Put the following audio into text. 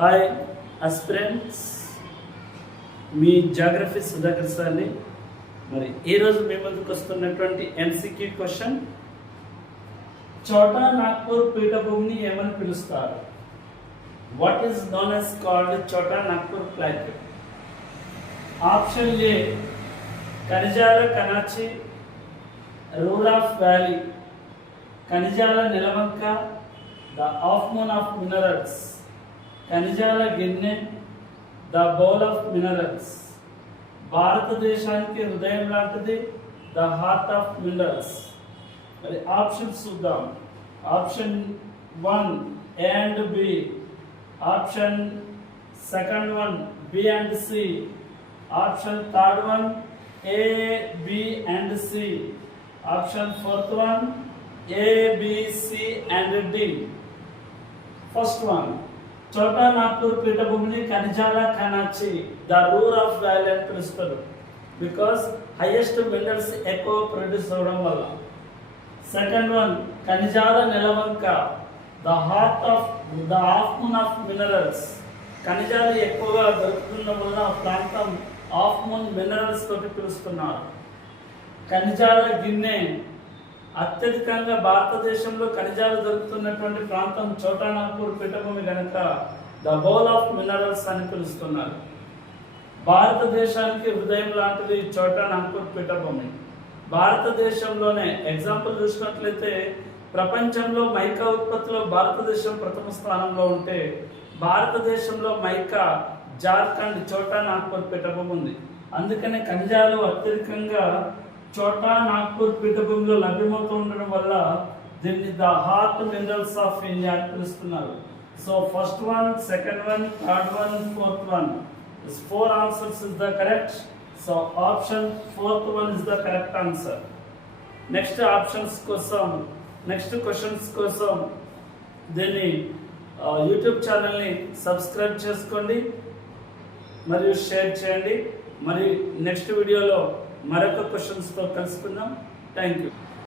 Hi aspirants, మీ geography Sudhakar సార్ని. మరి ఈరోజు మీ ముందుకు వస్తున్నటువంటి ఎంసీక్యూ క్వశ్చన్, చోటా నాగ్పూర్ పీఠభూమిని ఏమని పిలుస్తారు? What is known as called చోటా నాగ్పూర్ ప్లాట్యూ? ఆప్షన్ ఏ ఖనిజాల కనాచి, రూర్ ఆఫ్ వ్యాలీ, ఖనిజాల నిలవంక, the half moon of minerals, ఖనిజాల గిన్నె, ద బౌల్ ఆఫ్ మినరల్స్, భారతదేశానికి హృదయం లాంటిది, ద హార్ట్ ఆఫ్ మినరల్స్. మరి ఆప్షన్స్ చూద్దాం. Option 1 A and B, option second 1 B and C, option third 1 A, B and C, option fourth 1 A, B, C and D. First 1, Chota Nagpur పీఠభూమిని ఖనిజాల కనాచి, the Ruhr of valley అని పిలుస్తారు. Because highest minerals ఎక్కువ produce అవ్వడం వల్ల. Second 1 ఖనిజాల నిలవంక, the half moon of minerals, ఖనిజాలు ఎక్కువగా దొరుకుతున్న వల్ల ప్రాంతం హాఫ్ మూన్ మినరల్స్ తోటి పిలుస్తున్నారు. ఖనిజాల గిన్నె, అత్యధికంగా భారతదేశంలో ఖనిజాలు దొరుకుతున్నటువంటి ప్రాంతం చోటా నాగ్పూర్ పీఠభూమి కనుక ద బౌల్ ఆఫ్ మినరల్స్ అని పిలుస్తున్నారు. భారతదేశానికి హృదయం లాంటిది చోటా నాగ్పూర్ పీఠభూమి. భారతదేశంలోనే ఎగ్జాంపుల్ చూసినట్లయితే ప్రపంచంలో మైకా ఉత్పత్తిలో భారతదేశం ప్రథమ స్థానంలో ఉంటే భారతదేశంలో మైకా జార్ఖండ్ చోటా నాగ్పూర్ పీఠభూమి ఉంది. అందుకనే ఖనిజాలు అత్యధికంగా చోటా నాగ్పూర్ పీఠభూమిలో లభ్యమవుతూ ఉండడం వల్ల దీన్ని the heart minerals of India అని పిలుస్తున్నారు. So first 1, second 1, third 1, fourth 1, 4 answers is the correct. So option fourth 1 is the correct answer. Next questions కోసం దీన్ని యూట్యూబ్ ఛానల్ని సబ్స్క్రైబ్ చేసుకోండి మరియు షేర్ చేయండి. మరి నెక్స్ట్ వీడియోలో మరొక క్వశ్చన్స్తో కలుసుకుందాం. Thank you.